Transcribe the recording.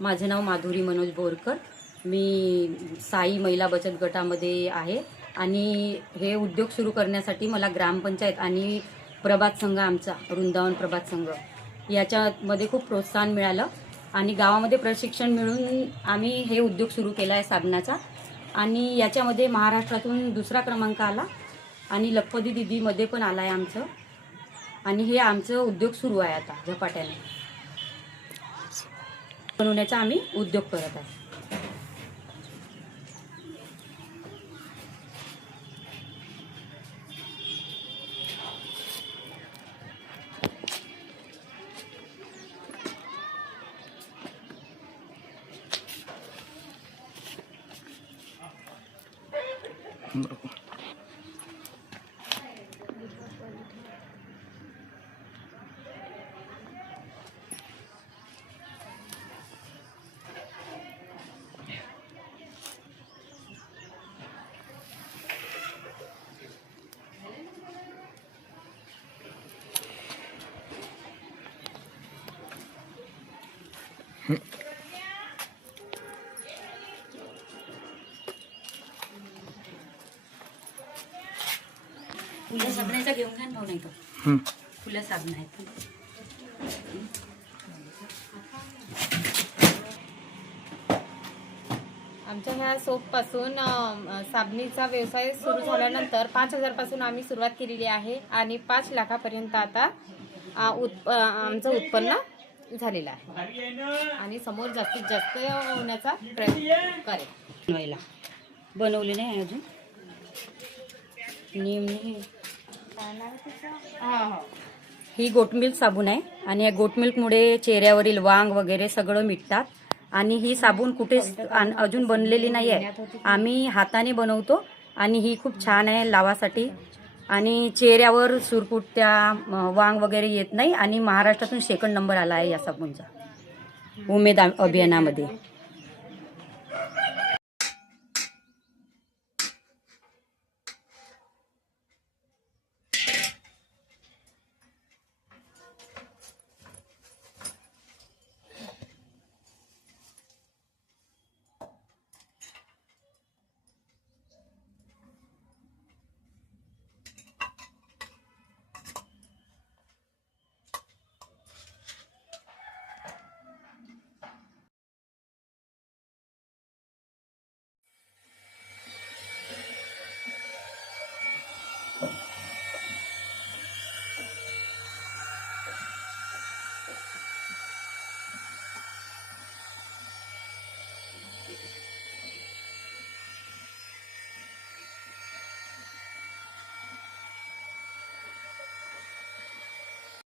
माझे नाव माधुरी मनोज बोरकर. मी साई महिला बचत गटामध्ये आहे आणि हे उद्योग सुरू करण्यासाठी मला ग्रामपंचायत आणि प्रभात संघ, आमचा वृंदावन प्रभात संघ, याच्यामध्ये खूप प्रोत्साहन मिळालं आणि गावामध्ये प्रशिक्षण मिळून आम्ही हे उद्योग सुरू केला आहे साबणाचा. आणि याच्यामध्ये महाराष्ट्रातून दुसरा क्रमांक आला आणि लखपती दिदीमध्ये पण आला आहे आमचं. आणि हे आमचं उद्योग सुरू आहे आता झपाट्याने बनवण्याचा आम्ही उद्योग करत आहे. फुलं साबणाचा घेऊन घ्या ना, नाही का फुलं साबण आहेत. आमच्या ह्या सोपपासून साबणीचा व्यवसाय सुरू झाल्यानंतर 5,000 पासून आम्ही सुरुवात केलेली आहे आणि 5 लाखापर्यंत आता आमचं उत्पन्न झालेलं आहे आणि समोर जास्तीत जास्त होण्याचा प्रयत्न करेल. बनवले नाही अजून नेमणे. ही गोट मिल्क साबण आहे आणि या गोट मिल्कमुळे चेहऱ्यावरील वांग वगैरे सगळं मिटतात. आणि ही साबण कुठे अजून बनलेली नाही आहे, आम्ही हाताने बनवतो आणि ही खूप छान आहे लावासाठी. आणि चेहऱ्यावर सुरकुत्या, वांग वगैरे येत नाही आणि महाराष्ट्रातून 2nd नंबर आला आहे या साबणचा उमेद अभियानामध्ये.